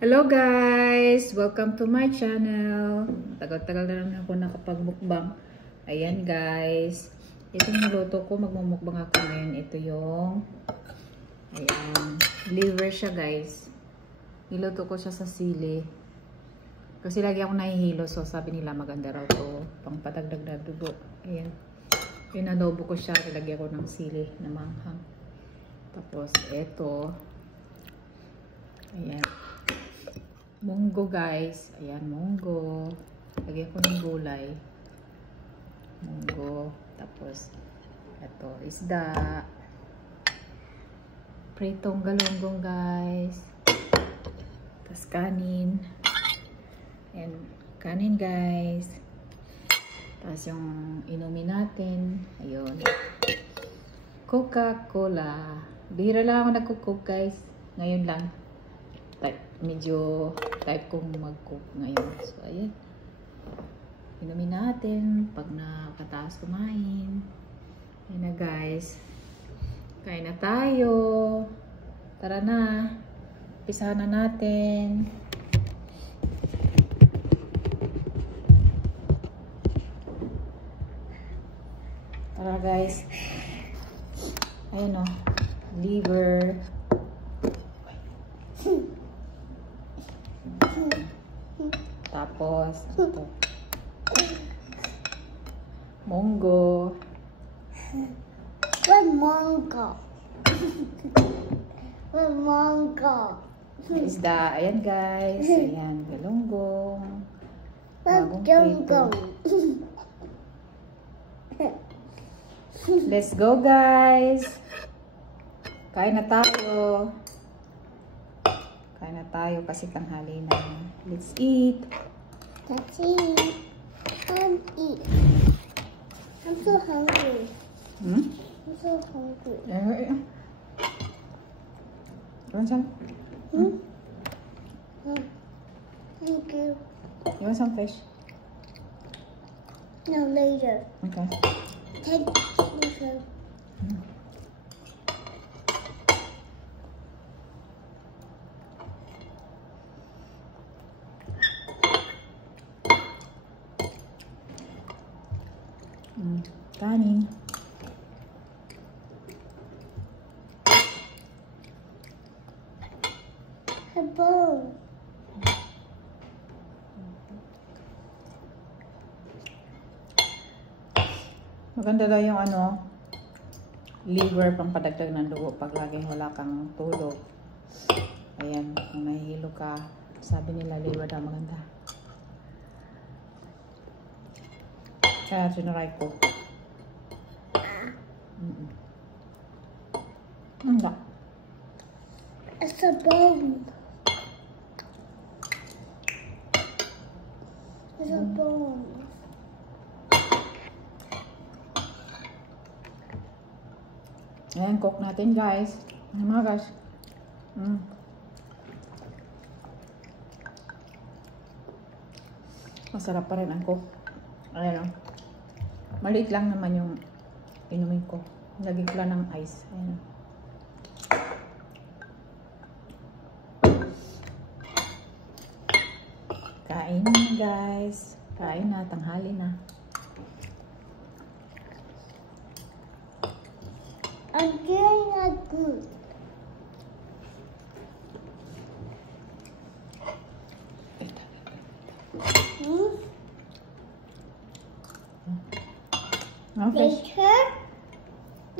Hello guys! Welcome to my channel. Tagal-tagal na naman ako nakapagmukbang. Ayan guys. Itong niluto ko, magmumukbang ako ngayon. Ito yung ayan, liver siya guys. Niluto ko siya sa sili. Kasi lagi ako nahihilo. So sabi nila maganda raw to. Pang patagdag na dugo. Ayan. Inadobo ko siya. Ilagay ko ng sili na manghang. Tapos ito. Ayan. Munggo guys. Ayan, munggo. Lagyan ko ng gulay. Munggo. Tapos, ito, isda. Pritong galunggong guys. Tapos kanin. And kanin guys. Tapos yung inumin natin. Ayun. Coca-Cola. Bihira lang ako nagko-cook guys. Ngayon lang. Medyo type kong mag-cook ngayon. So, ayan. Inumin natin pag nakataas kumain. Ayan na guys. Kain na tayo. Tara na. Umpisahan na natin. Tara guys. Ayan o. Liver. Tapos, ito. Munggo. What munggo? What munggo? Isda. Ayan guys. Ayan. Galunggong. Bagong prito. Let's go guys. Kain na tayo. Kain na tayo kasi tanghali na. Let's eat. Let's eat. I'm eat. I'm so hungry. Hmm? I'm so hungry. You want some? Hmm? Thank you. You want some fish? No, later. Okay. Thank you. Kanin. Hello. Maganda daw yung ano, liver pang padagdag ng dugo pag laging wala kang tulog. Ayan, kung nahihilo ka, sabi nila liver daw maganda. Kaya sinuray ko. Hindi. It's a bone. It's a bone. Ayan, cook natin guys. Ayan mga guys. Masarap pa rin ang cook. Ayan o. Maliit lang naman yung inumin ko. Lagyan ko lang ng ice. Ayan. Kain na guys. Kain na. Tanghali na. I'm doing a good. Okay.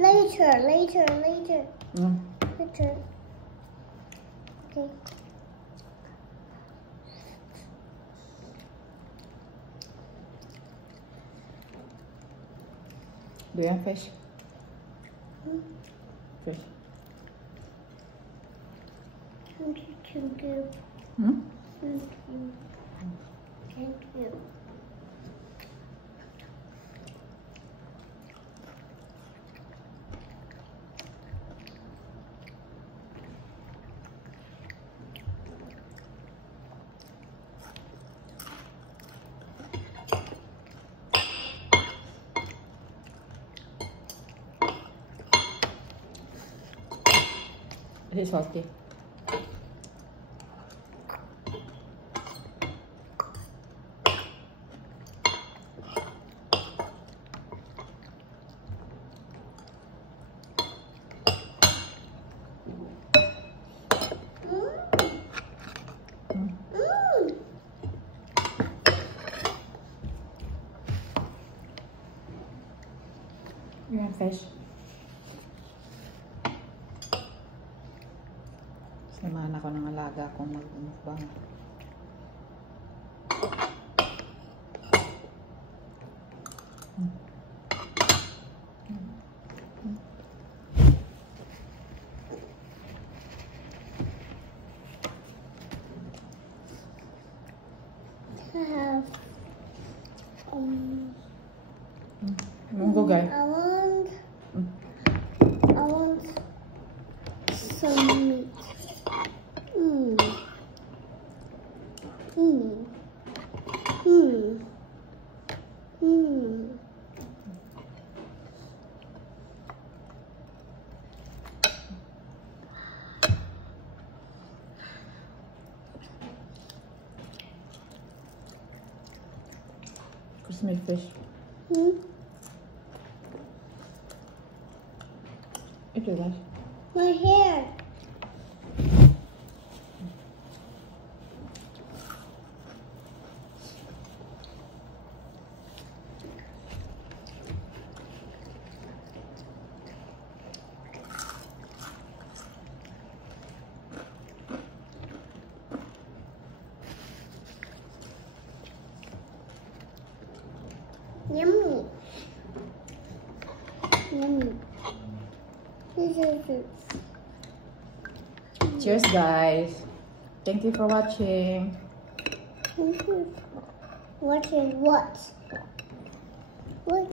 Later. Later. Okay. Do you have fish? Fish. Thank you. Thank you. It is salty. Mm. Yan, fish. Samahan ako ng alaga kung magmukbang. I have Munggo, guys. I want some meat. Mm. Mm. Mm. Mm. Crispy fish. Mm. Ito, guys. My hair. Yummy. Yummy. This is it. Cheers, guys. Thank you for watching. Watching what? What?